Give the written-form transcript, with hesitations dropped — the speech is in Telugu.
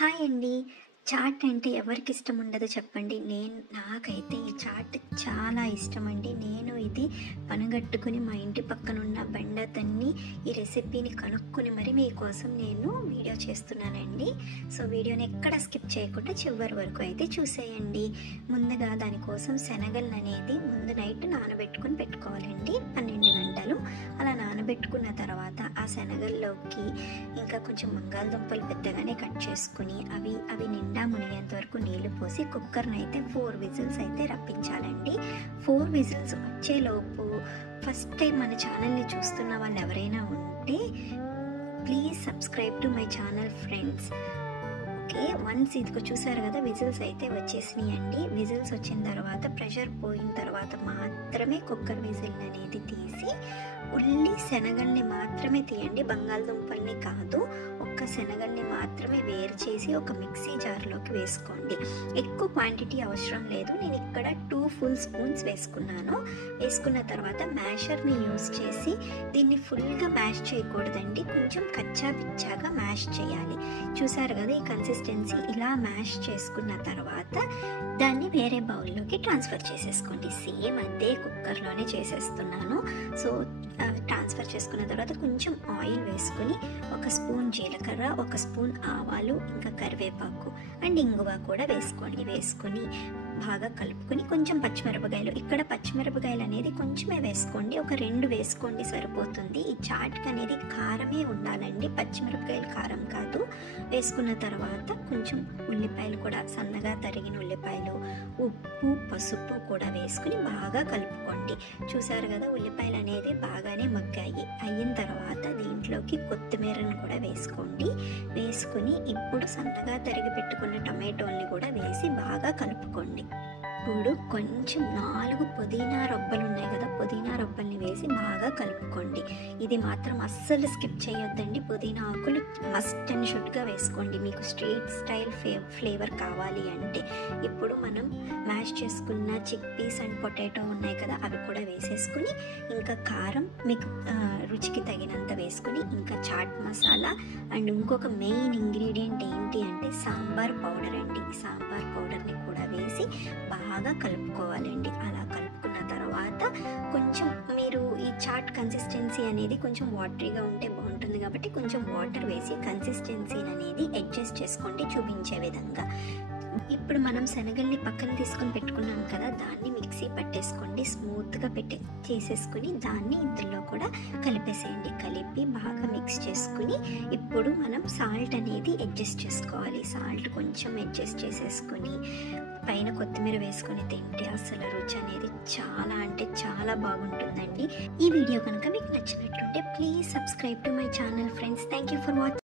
హాయ్ అండి. చాట్ అంటే ఎవరికి ఇష్టం ఉండదో చెప్పండి. నాకైతే ఈ చాట్ చాలా ఇష్టమండి. నేను ఇది పనగట్టుకుని మా ఇంటి పక్కనున్న బండతన్ని ఈ రెసిపీని కనుక్కొని మరి మీకోసం నేను వీడియో చేస్తున్నానండి. సో వీడియోని ఎక్కడ స్కిప్ చేయకుండా చివరి వరకు అయితే చూసేయండి. ముందుగా దానికోసం శనగలు అనేది ముందు నైట్ నానబెట్టుకుని పెట్టుకోవాలండి 12 గంటలు. అలా నానబెట్టుకున్న తర్వాత ఆ శనగల్లోకి ఇంకా కొంచెం బంగాళదుంపలు పెద్దగానే కట్ చేసుకుని అవి నిండా మునిగేంత వరకు నీళ్లు పోసి కుక్కర్ని అయితే 4 విజిల్స్ అయితే రప్పించాలండి. 4 విజిల్స్ వచ్చేలోపు ఫస్ట్ టైం మన ఛానల్ని చూస్తున్న వాళ్ళు ఎవరైనా ఉంటే please subscribe to my channel friends. Okay, once ఇదిగో చూసారు కదా, విజిల్స్ అయితే వచ్చేసినాయండి. విజిల్స్ వచ్చిన తర్వాత ప్రెషర్ పోయిన తర్వాత మాత్రమే కుక్కర్ విజిల్ అనేది తీసి ఉల్లి శనగల్ని మాత్రమే తీయండి, బంగాళదుంపల్ని కాదు. ఒక్క శనగల్ని మాత్రమే వేరు చేసి ఒక మిక్సీ జార్లోకి వేసుకోండి. ఎక్కువ క్వాంటిటీ అవసరం లేదు. నేను ఇక్కడ 2 ఫుల్ స్పూన్స్ వేసుకున్నాను. వేసుకున్న తర్వాత మ్యాషర్ని యూజ్ చేసి దీన్ని ఫుల్గా మ్యాష్ చేయకూడదండి, కొంచెం కచ్చా పిచ్చాగా మ్యాష్ చేయాలి. చూసారు కదా, ఈ కన్సిస్టెన్సీ ఇలా మ్యాష్ చేసుకున్న తర్వాత దాన్ని వేరే బౌల్లోకి ట్రాన్స్ఫర్ చేసేసుకోండి. సేమ్ అదే కుక్కర్లోనే చేసేస్తున్నాను. సో ట్రాన్స్ఫర్ చేసుకున్న తర్వాత కొంచెం ఆయిల్ వేసుకొని 1 స్పూన్ జీలకర్ర, 1 స్పూన్ ఆవాలు, ఇంకా కరివేపాకు అండ్ ఇంగువ కూడా వేసుకొని బాగా కలుపుకొని కొంచెం పచ్చిమిరపకాయలు, ఇక్కడ పచ్చిమిరపకాయలు అనేది కొంచెమే వేసుకోండి, ఒక 2 వేసుకోండి సరిపోతుంది. ఈ చాట్కి అనేది కారమే ఉండాలండి, పచ్చిమిరపకాయలు కారం కాదు. వేసుకున్న తర్వాత కొంచెం ఉల్లిపాయలు కూడా సన్నగా తరిగిన ఉల్లిపాయలు, ఉప్పు, పసుపు కూడా వేసుకుని బాగా కలుపుకోండి. చూసారు కదా, ఉల్లిపాయలు అనేది బాగానే మగ్గాయి. అయిన తర్వాత దీంట్లోకి కొత్తిమీరను కూడా వేసుకొని ఇప్పుడు సన్నగా తరిగి పెట్టుకున్న టమాటోల్ని కూడా వేసి బాగా కలుపుకోండి. ఇప్పుడు కొంచెం 4 పుదీనా రబ్బలు ఉన్నాయి కదా, పుదీనా రబ్బల్ని వేసి బాగా కలుపుకోండి. ఇది మాత్రం అస్సలు స్కిప్ చేయొద్దండి. పుదీనా ఆకులు మస్ట్ అండ్ షుడ్గా వేసుకోండి మీకు స్ట్రీట్ స్టైల్ ఫ్లేవర్ కావాలి అంటే. ఇప్పుడు మనం మ్యాష్ చేసుకున్న చిక్ పీస్ అండ్ పొటాటో ఉన్నాయి కదా, అవి కూడా వేసేసుకుని ఇంకా కారం మీకు రుచికి తగినంత వేసుకుని ఇంకా చాట్ మసాలా అండ్ ఇంకొక మెయిన్ ఇంగ్రీడియంట్ ఏంటి అంటే సాంబార్ పౌడర్ అండి. సాంబార్ పౌడర్ని కూడా వేసి బాగా కలుపుకోవాలండి. అలా కలుపుకున్న తర్వాత కొంచెం మీరు ఈ చాట్ కన్సిస్టెన్సీ అనేది కొంచెం వాటరీగా ఉంటే బాగుంటుంది కాబట్టి కొంచెం వాటర్ వేసి కన్సిస్టెన్సీని అనేది అడ్జస్ట్ చేసుకోండి చూపించే విధంగా. ఇప్పుడు మనం శనగల్ని పక్కన తీసుకొని పెట్టుకున్నాం కదా, దాన్ని మిక్సీ పట్టేసుకోండి, స్మూత్గా చేసేసుకుని దాన్ని ఇందులో కూడా కలిపేసేయండి. కలిపి బాగా మిక్స్ చేసుకుని ఇప్పుడు మనం సాల్ట్ అనేది అడ్జస్ట్ చేసుకోవాలి. సాల్ట్ కొంచెం అడ్జస్ట్ చేసేసుకుని పైన కొత్తిమీర వేసుకొని తింటే అసలు రుచి అనేది చాలా అంటే చాలా బాగుంటుందండి. ఈ వీడియో కనుక మీకు నచ్చినట్లుంటే please subscribe to my channel friends. Thank you for watching.